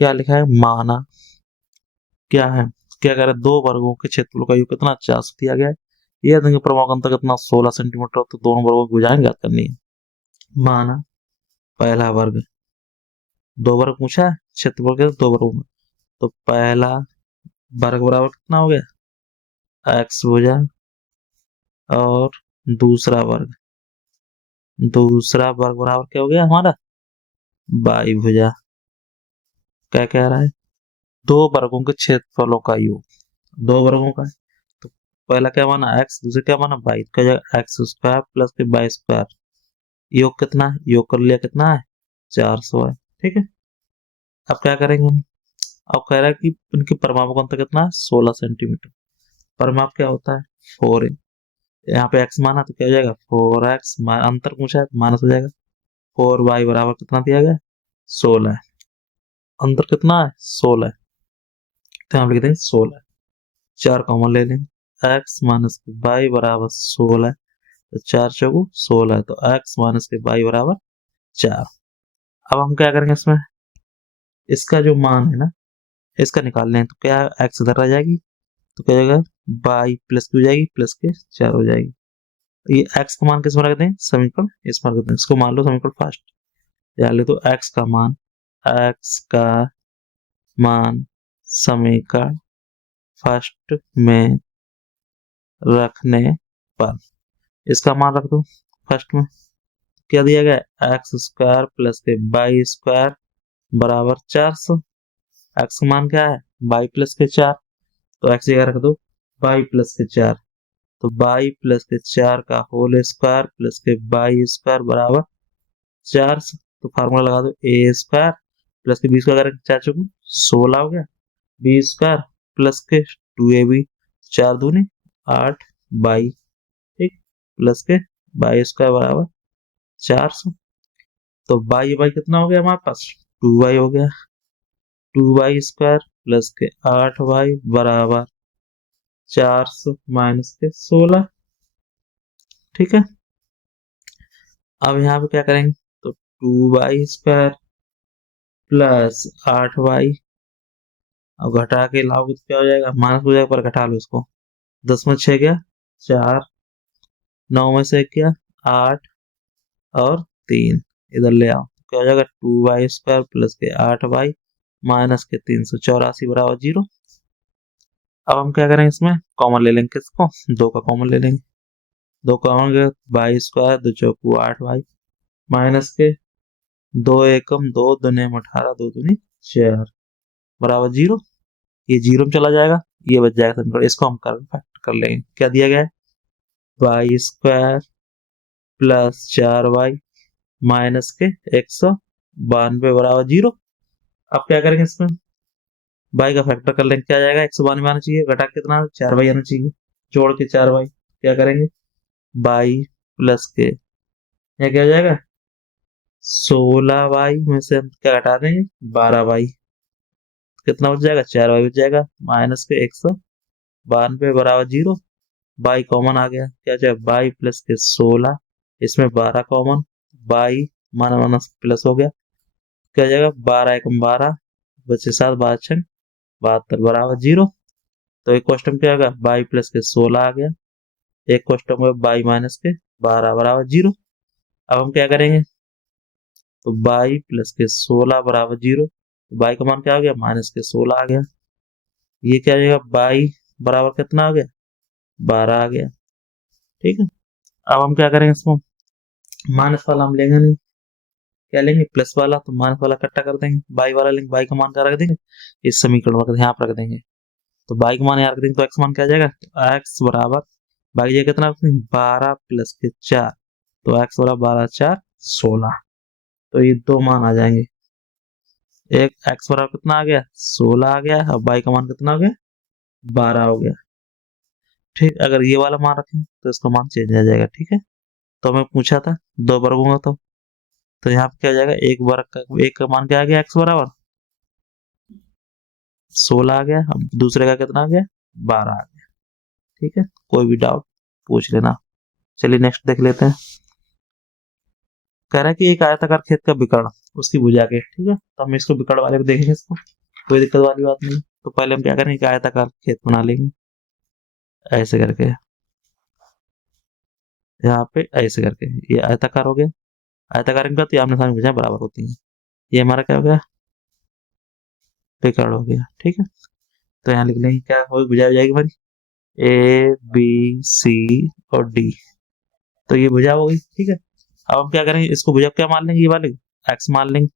क्या लिखा है, माना। क्या है, क्या कह रहे हैं, 2 वर्गों के क्षेत्रफल का योग कितना, 400 दिया गया है। ये देंगे प्रभाव का अंतर कितना, 16 सेंटीमीटर, तो दोनों वर्गों की भुजाएं ज्ञात करनी है। माना पहला वर्ग, 2 वर्ग पूछा है क्षेत्रफल के, 2 वर्गों में, तो पहला वर्ग बराबर कितना हो गया, x भुजा, और दूसरा वर्ग बराबर क्या हो गया हमारा, y भुजा। क्या कह रहा है, 2 वर्गों के क्षेत्रफलों का योग, 2 वर्गों का है, तो पहला क्या माना x, दूसरा क्या माना y, क्या जाएगा एक्स स्क्वायर प्लस के वाई स्क्वायर, योग कितना है, योग कर लिया कितना है, 400 है। ठीक है, अब क्या करेंगे हम, अब कह रहा है कि इनके परमाणु का अंतर कितना है, 16 सेंटीमीटर। परमाप क्या होता है, 4 है, यहाँ पे x माना तो क्या हो जाएगा 4x, अंतर पूछा है माइनस हो जाएगा, 4y बराबर कितना दिया गया, 16। अंतर कितना है, 16, तो यहाँ लिख देंगे 16, 4 कॉमन ले लेंगे, x माइनस के वाई बराबर 16, तो 4 चौगु 16 है, तो x माइनस के वाई बराबर 4। अब हम क्या करेंगे, इसमें इसका जो मान है ना, इसका निकाल लें, तो क्या x इधर आ जाएगी, तो क्या जाएगा y प्लस की हो जाएगी, प्लस के 4 हो जाएगी। ये x का मान किसमें रख दें, समीकरण इसमें रख दें, इसको मान लो समीकरण फर्स्ट, याद ले, तो x का मान समीकरण फर्स्ट में रखने पर, इसका मान रख दो फर्स्ट में, क्या दिया गया एक्स स्क्वायर प्लस के वाई स्क्वायर बराबर 400। एक्स का मान क्या है, वाई प्लस के 4, तो एक्स जगह रख दो वाई प्लस के 4, तो वाई प्लस के 4 का होल स्क्वायर प्लस के वाई स्क्वायर बराबर 400। तो फार्मूला लगा दो, ए स्क्वायर प्लस के बी स्क्वायर, 4 चौको 16 हो गया, बी स्क्वायर प्लस के 2ab, 4 दूनी 8 बाई, ठीक, प्लस के बाई स्क्वायर बराबर 400। तो बाई बाई कितना हो गया हमारे पास, 2y हो गया, 2y स्क्वायर प्लस के 8y बराबर 400 माइनस के 16। ठीक है, अब यहाँ पे क्या करेंगे, तो 2y स्क्वायर प्लस 8y, अब घटा के लाओगे तो क्या हो जाएगा, माइनस हो जाएगा, पर घटा लो इसको, 10 में 6 गया 4, 9 में से 1 गया 8, और 3 इधर ले आओ, क्या हो जाएगा 2y स्क्वायर प्लस के 8y माइनस के 384 बराबर 0। अब हम क्या करेंगे, इसमें कॉमन ले लेंगे, किसको, 2 का कॉमन ले लेंगे, 2 कॉमन गया वाई स्क्वायर, 2 चौकू 8y माइनस के 2 एकम 2 दुने 18, 2 दुनी 4 बराबर 0। ये 0 में चला जाएगा, ये बच जाएगा समीकरण, इसको हम फैक्टर कर लेंगे, क्या दिया गया है Y square plus 4y minus के 192 बराबर 0। अब क्या करेंगे, इसमें बाई का फैक्टर कर लेंगे, क्या आ जाएगा 192 आना चाहिए, घटा कितना 4y आना चाहिए, जोड़ के 4y, क्या करेंगे बाई प्लस के, यह क्या हो जाएगा 16y में से हम क्या घटा देंगे 12y, कितना बच जाएगा 4y बच जाएगा, माइनस के 192 बराबर 0। बाई कॉमन आ गया, क्या जाए बाई प्लस के 16, इसमें 12 कॉमन, बाई माना माइनस प्लस हो गया, क्या जाएगा 12 एकम 12 बचे 7, 12 छंग 72 बराबर 0। तो एक क्वेश्चन क्या होगा, बाई प्लस के 16 आ गया, एक क्वेश्चन में बाई माइनस के 12 बराबर 0। अब हम क्या करेंगे, तो बाई प्लस के 16 बराबर 0, तो बाई का मान क्या आ गया माइनस के 16 आ गया, ये क्या आ जाएगा बाई बराबर कितना आ गया 12 आ गया। ठीक है, अब हम क्या करेंगे, इसको माइनस वाला हम लेंगे नहीं, क्या लेंगे प्लस वाला, तो माइनस वाला इकट्ठा कर देंगे, बाई वाला लेंगे, बाई का मान क्या रख देंगे, इस समीकरण में यहाँ पर रख देंगे, तो बाई का मान यहाँ रख देंगे, तो एक्स मान क्या आ जाएगा, तो एक्स बराबर बाई जगह कितना रखेंगे 12 प्लस के 4, तो एक्स बराबर 12 4 16, तो ये 2 मान आ जाएंगे, एक एक्स बराबर कितना आ गया 16 आ गया, और बाई का मान कितना हो गया 12 हो गया। ठीक, अगर ये वाला मान रखें तो इसका मान चेंज आ जाएगा। ठीक है, तो हमें पूछा था 2 वर्गों का, तो यहाँ पे क्या हो जाएगा, एक का मान क्या आ गया एक्स बराबर 16 आ गया, अब दूसरे का कितना आ गया 12 आ गया। ठीक है, कोई भी डाउट पूछ लेना। चलिए नेक्स्ट देख लेते हैं। कह रहा है कि एक आयताकार खेत का विकर्ण उसकी भुजा के, ठीक है। तो हम इसको विकर्ण वाले को देखेंगे, इसको कोई दिक्कत वाली बात नहीं। तो पहले हम क्या करेंगे कि आयताकार खेत बना लेंगे ऐसे करके, यहाँ पे ऐसे करके, ये आयताकार हो गया। आयताकार इनका तो आमने सामने भुजाएं बराबर होती हैं। ये हमारा क्या हो गया, विकर्ण हो गया, ठीक है। तो यहाँ लिख लेंगे क्या हो, भुजा हो जाएगी हमारी ए बी सी और डी। तो ये भुजा हो गई, ठीक है। अब हम क्या करेंगे, इसको भुजा क्या मान लेंगे, ये वाले एक्स मान लेंगे।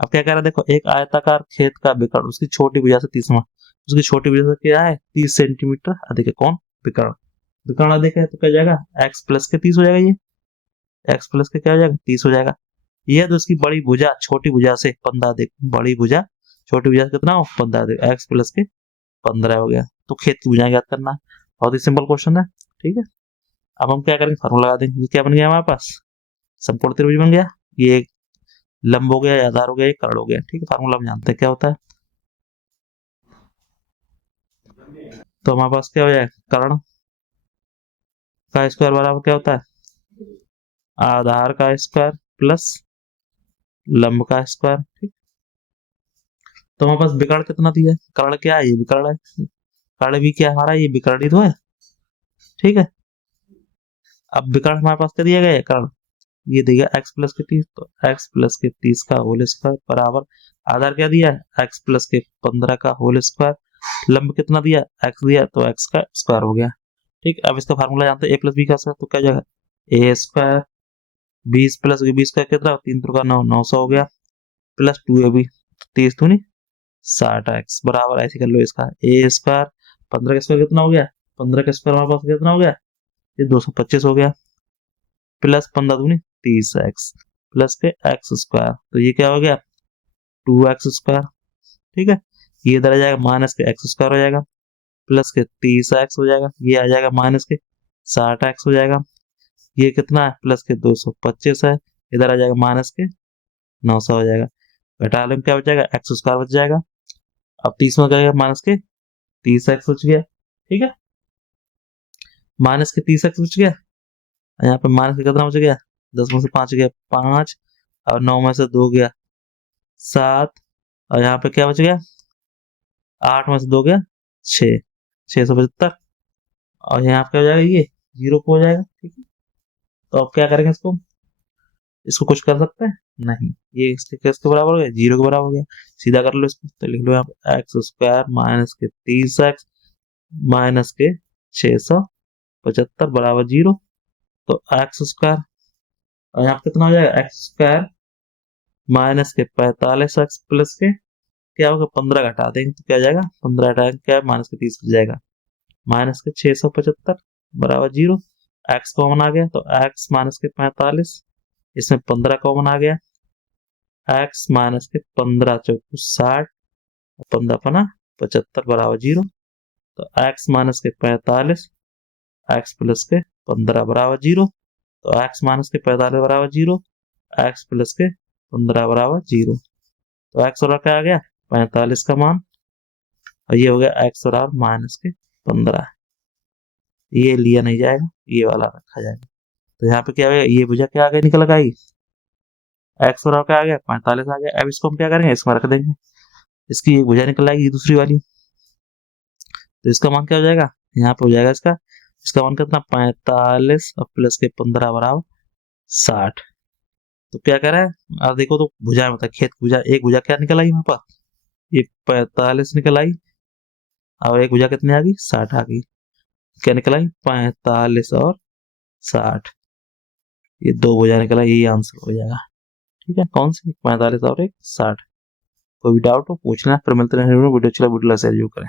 अब क्या कह रहा है, देखो एक आयताकार खेत का विकर्ण उसकी छोटी भुजा से 30 उसकी छोटी भुजा से क्या है 30 सेंटीमीटर अधिक है, कौन, विकर्ण। विकर्ण अधिक है तो क्या जाएगा, एक्स प्लस के 30 हो जाएगा, ये एक्स प्लस के क्या हो जाएगा 30 हो जाएगा। ये तो इसकी बड़ी भुजा छोटी भुजा से 15 अधिक, बड़ी भुजा छोटी भुजा से कितना हो 15 अधिक, एक्स प्लस के 15 हो गया। तो खेत की भुजाएं ज्ञात करना, बहुत ही सिंपल क्वेश्चन है, ठीक है। अब हम क्या करेंगे, फार्मूला लगा देंगे। ये क्या बन गया हमारे पास, समकोण त्रिभुज बन गया। ये लंब हो गया, आधार हो गया, एक कर्ण हो गया, ठीक है। फार्मूला हम जानते हैं क्या होता है। तो हमारे पास क्या हो जाए, कर्ण का स्क्वायर बराबर क्या होता है, आधार का स्क्वायर प्लस लंब का स्क्वायर, ठीक। तो हमारे पास विकर्ण कितना दिया है, कर्ण क्या है, ये विकर्ण है। कर्ण भी क्या हमारा, ये विकर्ण ही तो है, ठीक है। अब विकर्ण हमारे पास क्या दिया गया है, कर्ण ये देगा एक्स प्लस के 30, तो एक्स प्लस के 30 का होल स्क्वायर बराबर आधार क्या दिया है एक्स प्लस के 15 का होल स्क्वायर, लंब कितना दिया एक्स दिया, तो एक्स का स्क्वायर हो गया, ठीक। अब इसका फार्मूला जानते हैं, ए प्लस बी का स्क्वायर, तो क्या जाएगा ए स्क्वायर 20 प्लस बी स्क्वायर कितना, 3 का 9, 900 हो गया, प्लस 2ab 30 दूनी 60x बराबर, ऐसे कर लो इसका ए स्क्वायर 15 का स्क्वायर कितना हो गया, 15 का स्क्वायर हमारे पास कितना हो गया, ये 225 हो गया, प्लस 15 दूनी 30x प्लस के एक्स स्क्वायर, तो ये क्या हो गया 2x स्क्वायर, ठीक है। ये इधर आ जाएगा माइनस के एक्स स्क्वायर हो जाएगा, प्लस के 30x हो जाएगा, ये आ जाएगा माइनस के 60x हो जाएगा, ये कितना है प्लस के 225 है, इधर आ जाएगा माइनस के 900 हो जाएगा। घटा लो क्या बच जाएगा, एक्स स्क्वायर बच जाएगा। अब 30 में क्या माइनस के 30x बच गया, ठीक है। माइनस के 30x बच गया, यहाँ पे माइनस के कितना बच गया, 10 में से 5 गया 5, और 9 में से 2 गया 7, और यहाँ पे क्या बच गया 8 में से 2 गया 6, 675, और यहाँ पे क्या हो जाएगा, ये 0 हो जाएगा, ठीक है। तो अब क्या करेंगे, इसको कुछ कर सकते हैं नहीं, ये इसके किसके बराबर हो गया, 0 के बराबर हो गया। सीधा कर लो इसको, तो लिख लो यहाँ पे एक्स स्क्वायर माइनस के 30x माइनस के 675 बराबर 0। तो एक्स स्क्वायर, और यहाँ पे कितना हो जाएगा एक्स स्क्वायर माइनस के 45x प्लस के क्या होगा 15 घटा देंगे तो क्या जाएगा 15 घटाएंगे क्या माइनस के 30 बच जाएगा, माइनस के 675 बराबर 0। एक्स कॉमन आ गया, तो एक्स माइनस के 45, इसमें 15 कॉमन आ गया, एक्स माइनस के 15 चौक 60, 15 पना 75 बराबर 0। तो एक्स माइनस के 45 एक्स प्लस के 15 बराबर 0, तो एक्स माइनस के 45 बराबर 0, एक्स प्लस के 15 बराबर 0। तो एक्स और क्या आ गया 45 का मान, और ये हो गया एक्स और माइनस के 15। ये लिया नहीं जाएगा, ये वाला रखा जाएगा। तो यहाँ पे क्या हो गया, ये भुजा क्या आ गया निकल गई, एक्स और क्या आ गया 45 आ गया। अब इसको हम क्या करेंगे, इसमें रख देंगे, इसकी एक भुजा निकल आएगी दूसरी वाली, तो इसका मान क्या हो जाएगा, यहाँ पे हो जाएगा इसका मान कितना 45 और प्लस के 15 बराबर 60। तो क्या कह रहा है, अब देखो तो भुजा मतलब खेत भुजा, एक भुजा क्या निकल आई हमारे पास, ये 45 निकल आई, और एक भुजा कितनी आ गई 60 आ गई, क्या निकल आई 45 और 60, ये दो भुजा निकला, यही आंसर हो जाएगा, ठीक है। कौन सी 45 और एक 60। कोई भी डाउट हो पूछना, फिर मिलते हैं वीडियो, अच्छा वीडियो शेयर जरूर करें।